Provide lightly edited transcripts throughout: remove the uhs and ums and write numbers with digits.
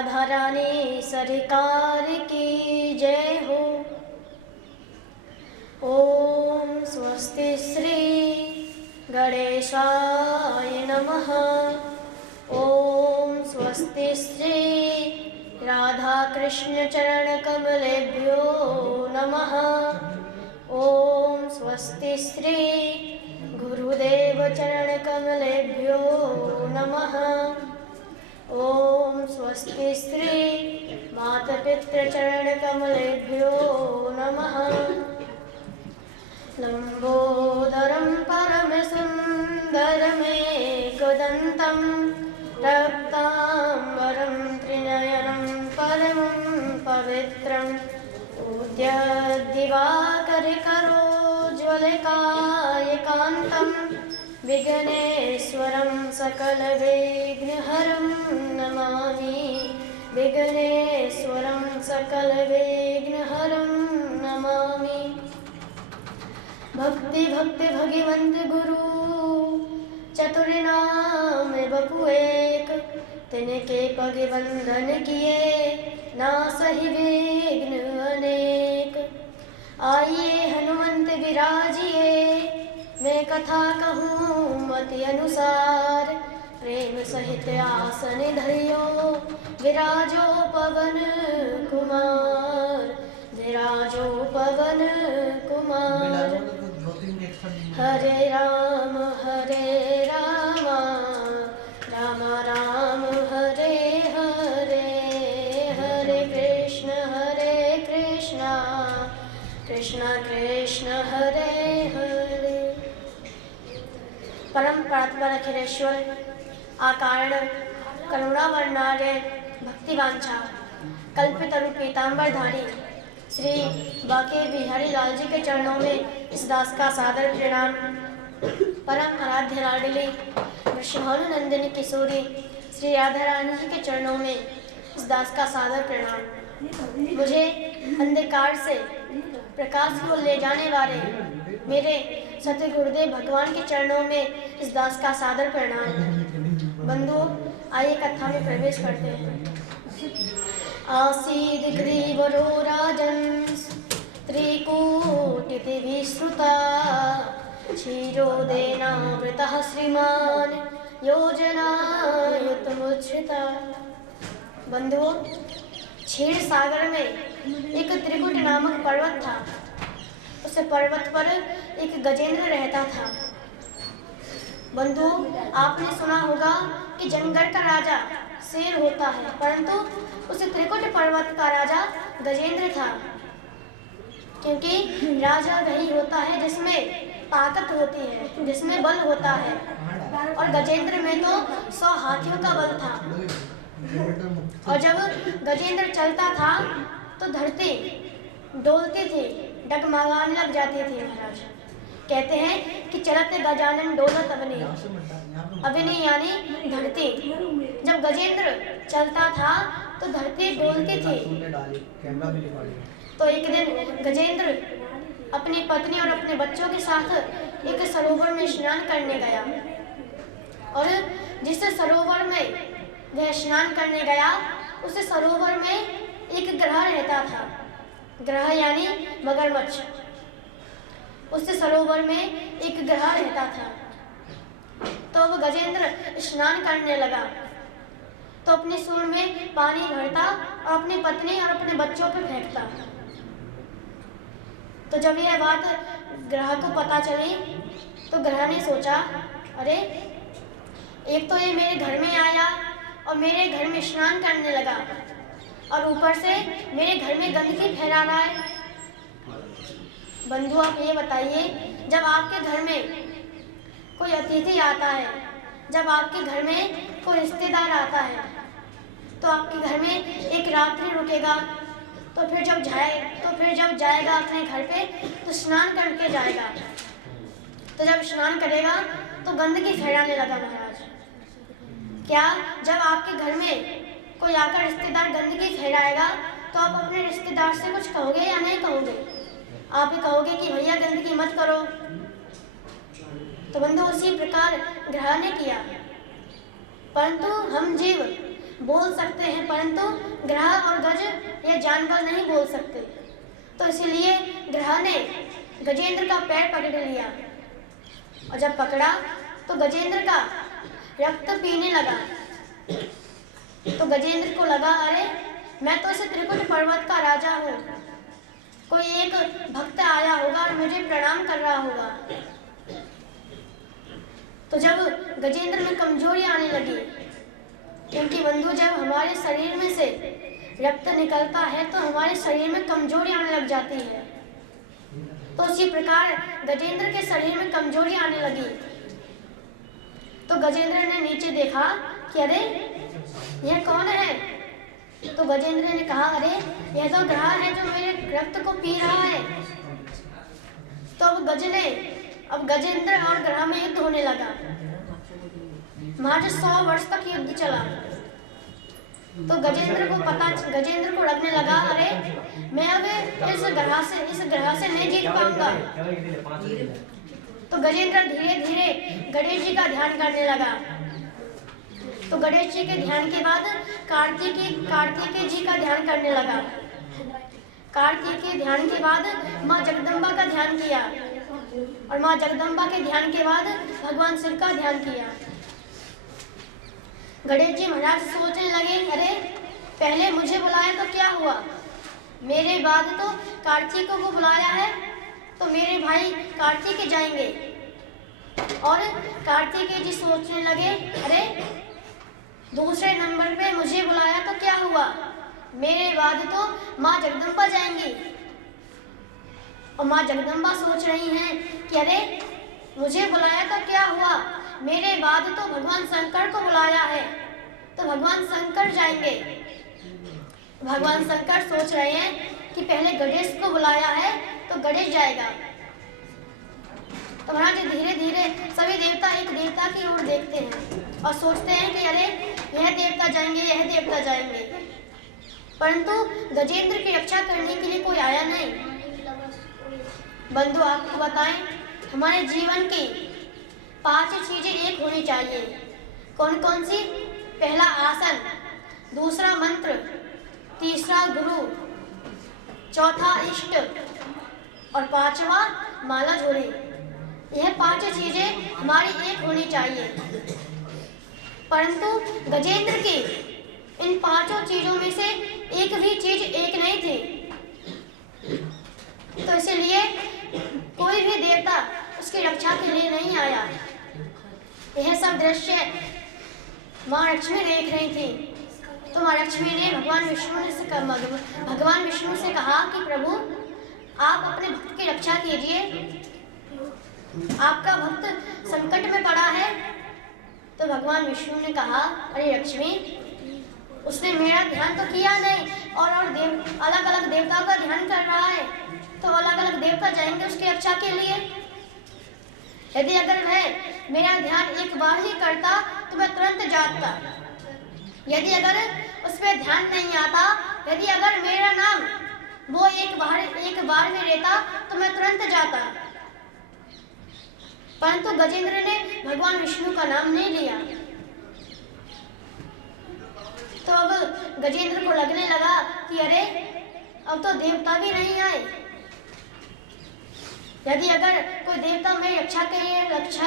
राधा रानी सरकार की जय हो। ओम स्वस्ति श्री गणेशाय नमः। ओम स्वस्ति श्री राधा कृष्ण चरण कमलेभ्यो नमः। ओम स्वस्ति श्री गुरुदेव चरण कमलेभ्यो नमः। ओम स्वस्ति श्री मातापितृचरण कमलेभ्यो नमः। लंबोदरं परमसुन्दरमेकदन्तं रक्ताम्बरं त्रिनयनं परमं पवित्रं उद्यद्दिवाकरकरोज्ज्वलकायकान्तं विघ्नेश्वरं सकलविघ्नहरं नमामि। विघ्नेश्वरं सकलविघ्नहरं नमामि। भक्ति भक्ति भगवंत गुरु चतुर्नाम बपु एक, तिनके पग बंधन किए ना सही विघ्न अनेक। आइए हनुमंत विराजिए, मैं कथा कहूँ मति अनुसार। प्रेम सहित आसन धरियो, विराजो पवन कुमार। विराजो पवन कुमार। हरे राम राम राम हरे हरे, हरे कृष्ण कृष्ण कृष्ण हरे हरे। परम परात्पर अखिलेश्वर आकारण करुणावर्णार्य भक्तिवांछा कल्पितरु पीताम्बरधारी श्री बाके बिहारी लाल जी के चरणों में इस दास का सादर प्रणाम। परम आराध्य लाडली वृषभानुनंदिनी किशोरी श्री राधा रानी जी के चरणों में इस दास का सादर प्रणाम। मुझे अंधकार से प्रकाश को ले जाने वाले मेरे सत्य गुरुदेव भगवान के चरणों में इस दास का सादर प्रणाम। बंधुओं, आइए कथा में प्रवेश करते हैं। आसीद ग्रीवरो राजन् त्रिकूटिति विश्रुता, क्षीरोदेनावृतः श्रीमान् योजनायुतमुच्छ्रिता। बंधुओं, क्षीर सागर में एक त्रिकुट नामक पर्वत था। उस पर्वत पर एक गजेंद्र रहता था। बंधुओं, आपने सुना होगा कि जंगल का राजा शेर होता है, परंतु उस त्रिकुट पर्वत का राजा गजेंद्र था। क्योंकि राजा वही होता है जिसमें ताकत होती है, जिसमें बल होता है। और गजेंद्र में तो 100 हाथियों का बल था। और जब गजेंद्र चलता था तो धरती डोलती थी, डगमगाने लग जाती थी। महाराज कहते हैं कि चलते गजानन डोलत अवनी, अवनी यानी धरती। जब गजेंद्र चलता था तो धरती डोलती थी। तो एक दिन गजेंद्र अपनी पत्नी और अपने बच्चों के साथ एक सरोवर में स्नान करने गया। और जिस सरोवर में वह स्नान करने गया, उस सरोवर में एक ग्रह रहता था। ग्रह यानी मगरमच्छ। उस सरोवर में एक ग्रह रहता था। तो वह गजेंद्र स्नान करने लगा तो अपनी सूंड में पानी भरता और अपनी पत्नी और अपने बच्चों पर फेंकता। तो जब यह बात ग्रह को पता चली तो ग्रह ने सोचा, अरे एक तो ये मेरे घर में आया और मेरे घर में स्नान करने लगा, और ऊपर से मेरे घर में गंदगी फैला रहा है। बंधु, आप ये बताइए, जब आपके घर में कोई अतिथि आता है, जब आपके घर में कोई रिश्तेदार आता है, तो आपके घर में एक रात्रि रुकेगा, तो फिर जब जाएगा अपने घर पे तो स्नान करके जाएगा। तो जब स्नान करेगा तो गंदगी फैलाने लगा। महाराज, क्या जब आपके घर में कोई आकर रिश्तेदार गंदगी फैलाएगा तो आप अपने रिश्तेदार से कुछ कहोगे या नहीं कहोगे? आप ही कहोगे कि भैया गंदगी मत करो। तो बंधु, उसी प्रकार ग्रह ने किया। परंतु हम जीव बोल सकते हैं, परंतु ग्रह और गज ये जानवर नहीं बोल सकते। तो इसलिए ग्रह ने गजेंद्र का पैर पकड़ लिया और जब पकड़ा तो गजेंद्र का रक्त पीने लगा। तो गजेंद्र को लगा, अरे मैं तो इस त्रिकुट पर्वत का राजा हूँ, कोई एक भक्त आया होगा और मुझे प्रणाम कर रहा होगा। तो जब गजेंद्र में कमजोरी आने लगी, क्योंकि बंधु जब हमारे शरीर में से रक्त निकलता है तो हमारे शरीर में कमजोरी आने लग जाती है। तो उसी प्रकार गजेंद्र के शरीर में कमजोरी आने लगी। तो गजेंद्र ने नीचे देखा कि अरे यह कौन है? तो गजेंद्र ने कहा, अरे यह तो ग्रह है जो मेरे रक्त को पी रहा है। तो अब गजेंद्र और ग्रह में युद्ध होने लगा। महज 100 वर्ष तक युद्ध चला। तो गजेंद्र को लगने लगा, अरे मैं अब इस ग्रह से नहीं जीत पाऊंगा। तो गजेंद्र धीरे धीरे गणेश जी का ध्यान करने लगा। तो गणेश जी के ध्यान के बाद कार्तिकेय जी का ध्यान करने लगा। कार्तिकेय ध्यान के बाद माँ जगदम्बा का ध्यान किया और माँ जगदम्बा के ध्यान के बाद भगवान शिव का ध्यान किया। गणेश जी महाराज सोचने लगे, अरे पहले मुझे बुलाया तो क्या हुआ, मेरे बाद तो कार्तिक को बुलाया है, तो मेरे भाई कार्तिक जाएंगे। और कार्तिकेय जी सोचने लगे, अरे दूसरे नंबर पे मुझे बुलाया तो क्या हुआ, मेरे बाद तो माँ जगदम्बा जाएंगी। और माँ जगदम्बा सोच रही हैं कि अरे मुझे बुलाया तो क्या हुआ, मेरे बाद तो भगवान शंकर को बुलाया है, तो भगवान शंकर जाएंगे। भगवान शंकर सोच रहे हैं कि पहले गणेश को बुलाया है तो गणेश जाएगा। तो महाराज धीरे धीरे सभी देवता एक देवता की ओर देखते हैं और सोचते हैं कि अरे यह देवता जाएंगे, यह देवता जाएंगे, परंतु गजेंद्र की रक्षा करने के लिए कोई आया नहीं। बंधु आपको बताएं, हमारे जीवन की 5 चीजें एक होनी चाहिए। कौन कौन सी? पहला आसन, दूसरा मंत्र, तीसरा गुरु, चौथा इष्ट और 5वां माला झोली। यह 5 चीजें हमारी एक होनी चाहिए, परंतु गजेंद्र की इन 5 चीजों में से एक भी चीज एक नहीं थी। तो इसलिए कोई भी देवता उसकी रक्षा के लिए नहीं आया। यह सब दृश्य माँ लक्ष्मी देख रही थी। तो माँ लक्ष्मी ने भगवान विष्णु से कहा कि प्रभु आप अपने भक्त की रक्षा कीजिए, आपका भक्त संकट में पड़ा है। तो भगवान विष्णु ने कहा, अरे लक्ष्मी, उसने मेरा ध्यान तो किया नहीं और अलग अलग देवताओं का ध्यान कर रहा है, तो अलग अलग देवता जाएंगे उसकी रक्षा के लिए। यदि अगर वह मेरा ध्यान एक बार ही करता तो मैं तुरंत जाता। यदि अगर उस पर ध्यान नहीं आता, यदि अगर मेरा नाम वो एक बार में लेता तो मैं तुरंत जाता। परंतु गजेंद्र ने भगवान विष्णु का नाम नहीं लिया। तो अब गजेंद्र को लगने लगा कि अरे अब तो देवता भी नहीं आए, यदि अगर कोई देवता मेरी रक्षा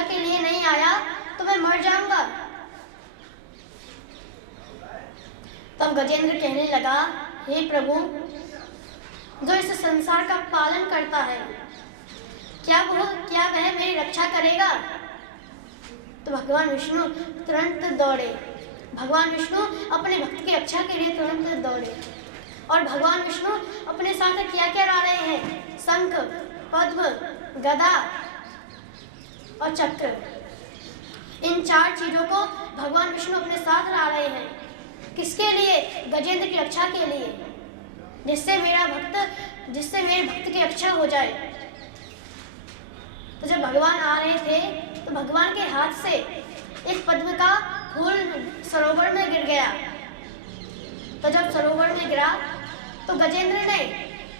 के लिए नहीं आया तो मैं मर जाऊंगा। तब गजेंद्र कहने लगा, हे प्रभु, जो इस संसार का पालन करता है, क्या वह मेरी रक्षा करेगा? तो भगवान विष्णु तुरंत दौड़े। भगवान विष्णु अपने भक्त की रक्षा के लिए तुरंत दौड़े। और भगवान विष्णु अपने साथ क्या ला रहे हैं? शंख, पद्म, गदा और चक्र। इन 4 चीजों को भगवान विष्णु अपने साथ ला रहे हैं। किसके लिए? गजेंद्र की रक्षा के लिए, जिससे मेरे भक्त की रक्षा हो जाए। तो जब भगवान आ रहे थे तो भगवान के हाथ से एक पद्म का फूल सरोवर में गिर गया। तो जब सरोवर में गिरा तो गजेंद्र ने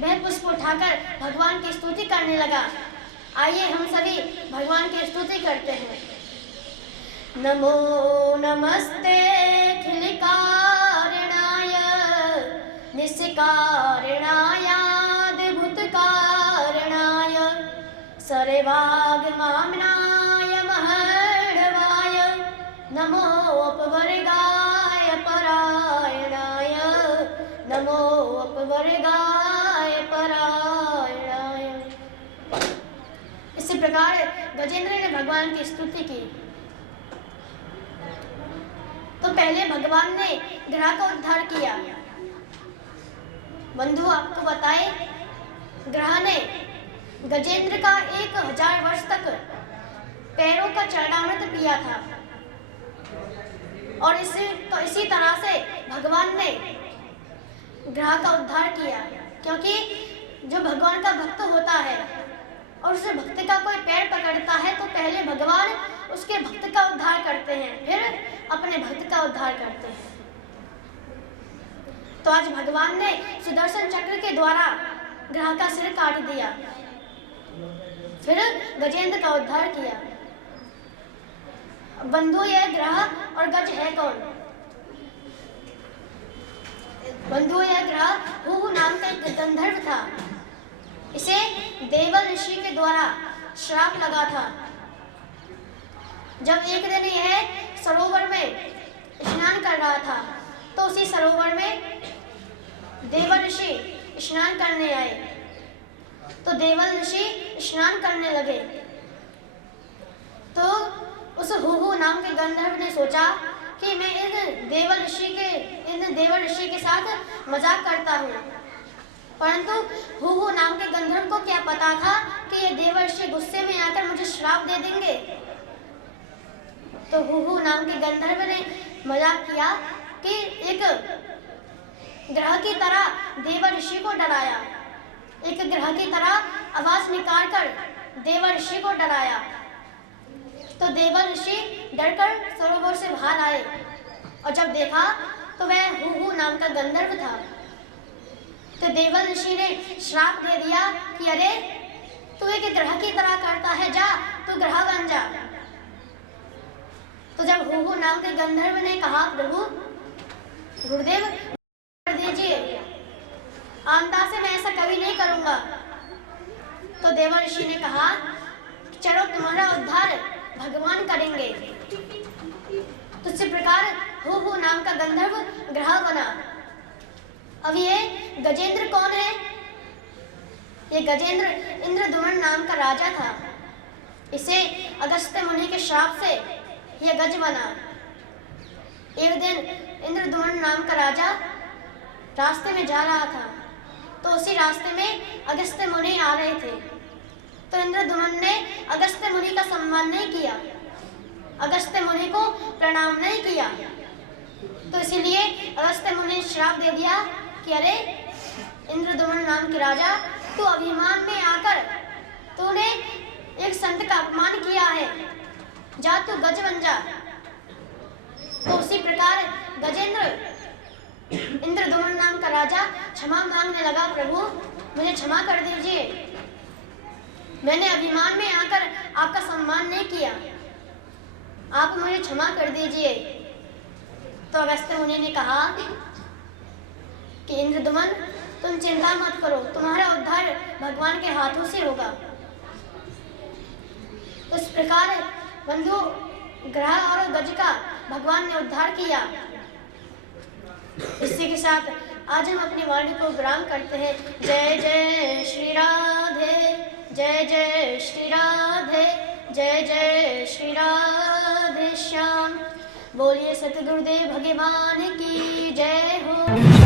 वह पुष्प उठाकर भगवान की स्तुति करने लगा। आइए हम सभी भगवान की स्तुति करते हैं। नमो नमस्ते खिलका कारणायाद्भुतकारणाय सर्वागमाम्नाय महर्षवाय नमोपवर्गाय परायणाय नमोपवर्गाय परायणाय। इसी प्रकार गजेंद्र ने भगवान की स्तुति की। तो पहले भगवान ने ग्रह का उद्धार किया। बंधु आपको बताए, ग्रह ने गजेंद्र का 1000 वर्ष तक पैरों का चरणामृत पिया था। और इसी तरह से भगवान ने ग्रह का उद्धार किया, क्योंकि जो भगवान का भक्त होता है और उस भक्त का कोई पैर पकड़ता है तो पहले भगवान उसके भक्त का उद्धार करते हैं, फिर अपने भक्त का उद्धार करते हैं। तो आज भगवान ने सुदर्शन चक्र के द्वारा ग्रह का सिर काट दिया, फिर गजेंद्र का उद्धार किया। बंधु, यह ग्रह और गज है कौन? बंधु, यह ग्रह हुहु नाम का एक गंधर्व था। इसे देवल ऋषि के द्वारा श्राप लगा था। जब एक दिन यह सरोवर में स्नान कर रहा था तो उसी सरोवर में देवल ऋषि स्नान करने आए। तो देवल ऋषि स्नान करने लगे तो उस हुहु नाम के गंधर्व ने सोचा कि मैं इन देवल ऋषि के साथ मजाक करता हूँ। परंतु हुहु नाम के गंधर्व को क्या पता था कि ये देवल ऋषि गुस्से में आकर मुझे श्राप दे देंगे। तो हुहु नाम के गंधर्व ने मजाक किया कि एक ग्रह की तरह देवल ऋषि को डराया, एक ग्रह की तरह आवाज निकालकर देवल ऋषि को डराया। तो देवल ऋषि डरकर सरोवर से बाहर आए और जब देखा तो वह हुहु नाम का गंधर्व था। तो देवल ऋषि ने श्राप दे दिया कि अरे तू एक ग्रह की तरह करता है, जा तू ग्रह बन जा। तो जब हुहु नाम के गंधर्व ने कहा, प्रभु गुरुदेव कर दीजिए, आमदा से मैं ऐसा कभी नहीं करूंगा। तो देवल ऋषि ने कहा, चलो तुम्हारा उद्धार भगवान करेंगे। तो इसी प्रकार हुहु नाम का गंधर्व ग्रह बना। अब ये गजेंद्र कौन है? ये गजेंद्र इंद्रद्युम्न नाम का राजा था। इसे अगस्त्य मुनि के श्राप से यह गज बना। एक दिन इंद्रद्युम्न नाम का राजा रास्ते में जा रहा था तो उसी रास्ते में अगस्त्य मुनि आ रहे थे। तो इंद्रद्युम्न ने अगस्त्य मुनि का सम्मान नहीं किया, अगस्त्य मुनि को प्रणाम नहीं किया। तो इसीलिए अगस्त्य मुनि ने श्राप दे दिया कि अरे इंद्रद्युम्न नाम के राजा, तू अभिमान में आकर तूने एक संत का अपमान किया है, जा तू गज बन जा। तो उसी प्रकार गजेंद्र इंद्रद्युम्न नाम का राजा क्षमा मांगने लगा, प्रभु मुझे क्षमा कर दीजिए, मैंने अभिमान में आकर आपका सम्मान नहीं किया, आप मुझे क्षमा कर दीजिए। तो अगस्त्य मुनि ने कहा कि इंद्रद्युम्न तुम चिंता मत करो, तुम्हारा उद्धार भगवान के हाथों से होगा। इस प्रकार बंधु ग्रह और गज का भगवान ने उद्धार किया। इसी के साथ आज हम अपनी वाणी को विराम करते हैं। जय जय श्री राधे, जय जय श्री राधे, जय जय श्री राधे श्याम। बोलिए सतगुरुदेव भगवान की जय हो।